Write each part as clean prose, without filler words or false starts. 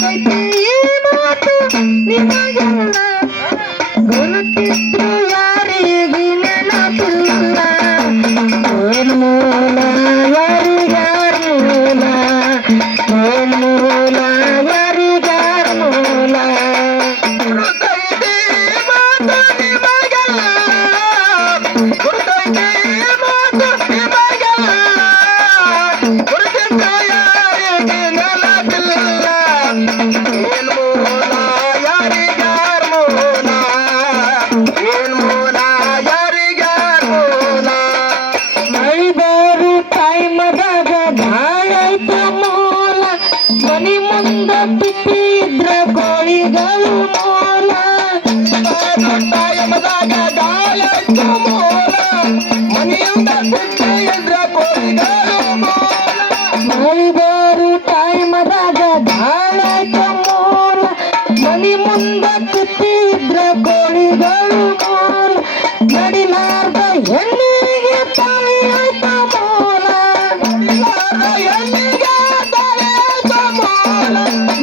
ಗುರುತೈತಿ ಈ ಮಾತು ನಿಮಗೆಲ್ಲ ಗುರುತಿದ್ರು ಯಾರಿಗೆ ನೆನಪಿಲ್ಲ ಏನ್ ಮೂಲ ಯಾರಿಗಾರ ಮೂಲ ಏನ್ ಮೂಲ ಯಾರಿಗಾರ ಮೂಲ ಗುರುತೈತಿ ಮಾತು ನಿಮಗೆಲ್ಲ ಗುರುತೈತಿ ಮಾತು ನಿಮಗೆಲ್ಲ ಗುರುತಿದ್ರು ಯಾರಿಗೆ ನೆನಪಿಲ್ಲ ಏನ್ ಮೂಲ ಯಾರಿಗಾರ ಮೂಲ ಏನ್ ಮೂಲ ಯಾರಿಗಾರ ಮೂಲ ಮೈ ಬೇರು ಟೈಮದಾಗ ಗಾಯೈತ ಮೂಲ ಮನಿ ಮುಂದ ಬಿಟ್ಟಿ ಇದ್ರ ಕೋಳಿಗಳು ಮೂಲ ಟೈಮದಾಗ ಗಾಯೈತ ಮೂಲ ಮನಿಯಿಂದ ಬಿಟ್ಟಿ ಇದ್ರ ಕೋಳಿಗಳು ಮೂಲ ಮೈ ಬೇರು ಟೈಮದಾಗ ಗಾಯೈತ ಮೂಲ ಮನಿ ಮುಂದ ಬಿಟ್ಟಿ ಇದ್ರ ಕೋಳಿಗಳು ಮೂಲ ನಡಿಲಾರ್ದ ಹೆಣ್ಣಿಗೆ ತಾಯಿ ಆಯ್ತ ಮೂಲ ನಡಿಲಾರ್ದ ಹೆಣ್ಣಿಗೆ ತಾಯಿ ಆಯ್ತ ಮೂಲ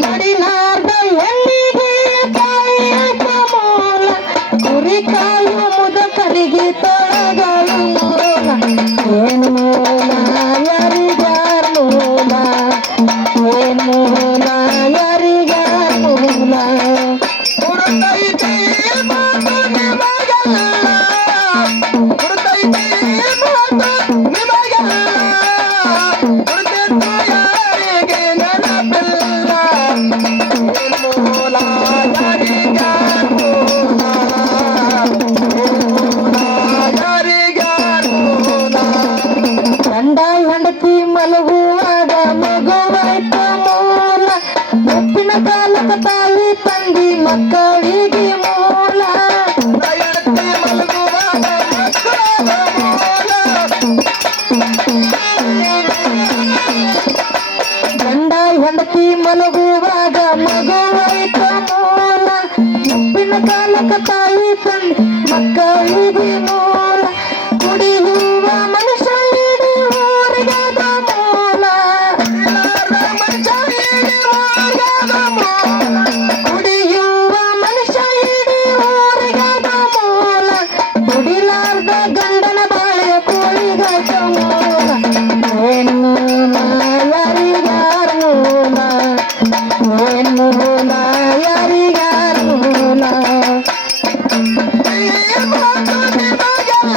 ನಡಿಲಾರ್ದ ಹೆಣ್ಣಿಗೆ ತಾಯಿ ಆಯ್ತ ಮೂಲ ಕುರಿ ಕಾಯು ಮುದಕರಿಗೆ ತೊಳಗಳು ಮೂಲ ಏನ್ ಮೂಲ ಯಾರಿಗಾರ ಮೂಲ ಏನ್ ಮೂಲ ಯಾರಿಗಾರ ಮೂಲ ಗುರುತೈತಿ ಮಾತು ನಿಮಗೆಲ್ಲ ಗುರುತೈತಿ ಮಾತು ನಿಮಗೆಲ್ಲ ಗುರುತಿದ್ರು ಯಾರಿಗೆ ನೆನಪಿಲ್ಲ ಏನ್ ಮೂಲ ಯಾರಿಗಾರ ಮೂಲ ಏನ್ ಮೂಲ ಯಾರಿಗಾರ ಮೂಲ ಗಂಡ ಹೆಂಡತಿ ಮಲಗುವಾಗ ಮಗುವಾಯ್ತ ಮೂಲ ಉಪ್ಪಿನ ಕಾಲಕ ತಾಯಿ ತಂದಿ ಮಕ್ಕಳಿಗೆ ಮೂಲ ಹೆಂಡತಿ ಮಲಗುವಾಗ ಮಕ್ಕಳ ಮೂಲ ಗಂಡ ಹೆಂಡತಿ ಮಲಗುವಾಗ ಮಗುವಾಯ್ತ ಮೂಲ ಉಪ್ಪಿನ ಕಾಲಕ ತಾಯಿ ತಂದಿ ಮಕ್ಕಳಿಗೆ ಮೂಲ ಕುಡಿಯುವ ಮನುಷ್ಯ ಇಡೀ ಊರಿಗಾದ ಮೂಲ ಮನುಷ್ಯ ಇಡೀ ಊರಿಗಾದ ಮೂಲ ಕುಡಿಯುವ ಮನುಷ್ಯ ಇಡೀ ಊರಿಗಾದ ಮೂಲ ಕುಡಿಲಾರ್ದ ಗಂಡನ ಬಾಳೆ ಕೋಳಿಗಾದ ಮೂಲ ಏನ್ ಮೂಲ ಯಾರಿಗಾರ ಮೂಲ ಏನ್ ಮೂಲ ಯಾರಿಗಾರ ಮೂಲ ಮಾತು ನಿಮಗೆಲ್ಲ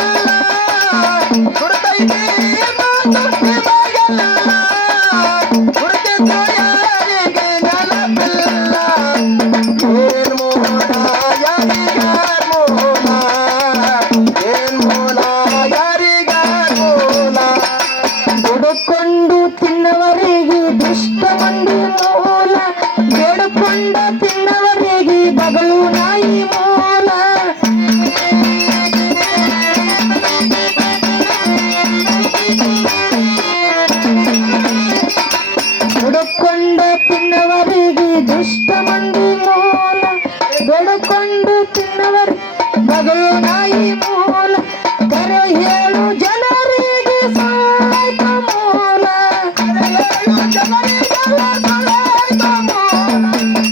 ಗುರುತೈತಿ ಮಾತು ನಿಮಗೆಲ್ಲ ಗುರುತಿದ್ರು ಯಾರಿಗೆ ನೆನಪಿಲ್ಲ ಏನ್ ಮೂಲ ಯಾರಿಗಾರ ಮೂಲ ಏನ್ ಮೂಲ ಯಾರಿಗಾರ ಮೂಲ ದುಡುಕೊಂಡು ತಿನ್ನವರಿಗೆ ದುಷ್ಟ ಮಂದಿ ಮೂಲ ಬೇಡುಕೊಂಡ ತಿನ್ನವರಿಗೆ ಬಗಲು ನಾಯಿ ಮೂಲ ದುಡುಕೊಂಡ ತಿನ್ನವರಿಗೆ ದುಷ್ಟ ಮಂದಿ ಮೂಲ ಬೇಡುಕೊಂಡು ತಿನ್ನವರಿಗೆ ಬಗಲು ನಾಯಿ ಮೂಲ ಕರೆ ಹೇಳು ಜನರಿಗೆ ಸಾಯ್ತ ಮೂಲ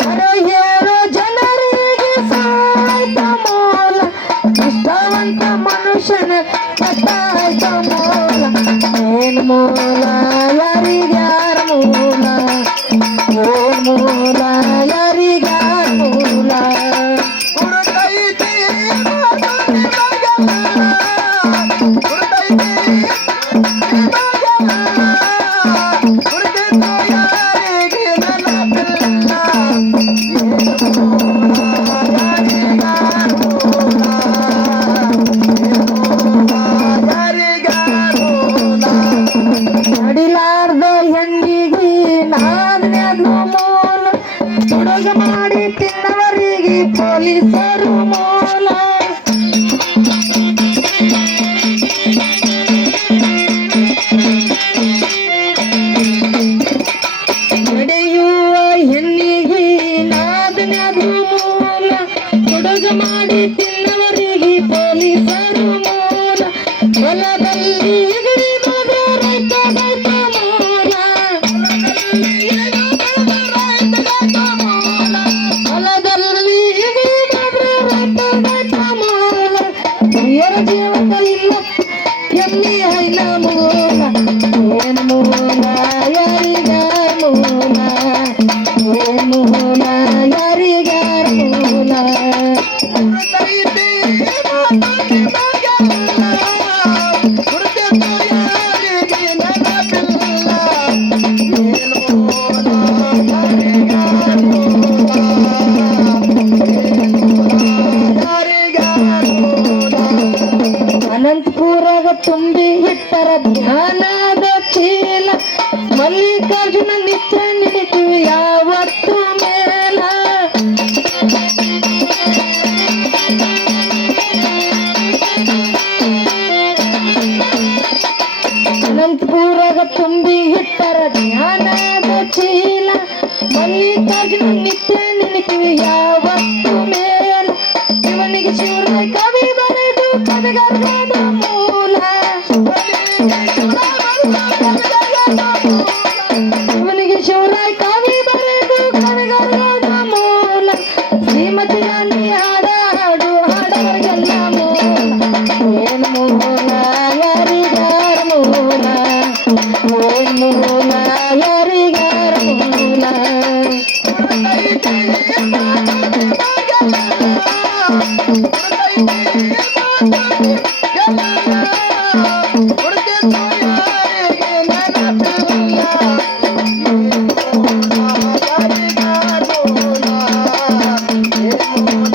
ಕರೆ ಹೇಳು ಜನರಿಗೆ ಸಾಯ್ತ ಮೂಲ ಇಷ್ಟವಂತ ಮನುಷ್ಯನ ಕಟ್ಟಾಯ್ತ ಮೂಲ ಏನ್ ಮೂಲ ಯಾರಿಗಾರ ಮೂಲ ಏನ್ ಮೂಲ ಯಾರಿಗಾರ ಮೂಲ ಗುರುತೈತಿ ಮಾತು ನಿಮಗೆಲ್ಲ ಗುರುತೈತಿ ನಿಮಗೆಲ್ಲ ಗುರುತಿದ್ರು ಯಾರಿಗೆ ನೆನಪಿಲ್ಲ ಏನ್ ಮೂಲ ಯಾರಿಗಾರ ಮೂಲ ಏನ್ ಮೂಲ ಯಾರಿಗಾರ ಮೂಲ ನಡಿಲಾರ್ದ ಹೆಣ್ಣಿಗೆ ನಾದ್ನ್ಯಾದ್ಲು ಮೂಲ ಹುಡುಗ ಮಾಡಿ ತಿನ್ನವರಿಗೆ ಪೊಲೀಸರು ಮೂಲ ನಡೆಯುವ ಹೆಣ್ಣಿಗೆ ನಾದ್ನ್ಯಾದ್ಲು ಮೂಲ ಹುಡುಗ ಮಾಡಿ ತಿನ್ನವರಿಗೆ ಪೊಲೀಸರು ಮೂಲ ಹೊಲದಲ್ಲಿ ಇಗಡಿ ಮಗ ರೈತ ಮೂಲ ಮಲ್ಲಿಕಾರ್ಜುನ ನಿತ್ಯ ನಿಡಿತೀವಿ ಯಾವತ್ತು ಮೇಲ ಅನಂತಪುರಾಗ ತುಂಬಿ ಇಟ್ಟರ ಜ್ಞಾನದ ಚೀಲ ಮಲ್ಲಿಕಾರ್ಜುನ ನಿತ್ಯ ನಿಡಿತೀವಿ ಯಾವತ್ತು ಮೇಲ ಶಿವನಿಗೆ ಶಿವರಾಯ ಕವಿ ಬರೆದು ಕವಿಗರ್ಗದ ಮೂಲ ಶಿವನಿಗೆ ಶಿವರಾಯ ಕವಿ ಬರೆದು ಕವಿಗರ್ಗದ ಮೂಲ ಶ್ರೀಮತಿಯ ನೀ ಹಾಡ ಹಾಡು ಹಾಡವರಿಗೆಲ್ಲ ಮೂಲ ಏನು ಮೂಲ ಯಾರಿಗಾರ ಮೂಲ ಏನು ಮೂಲ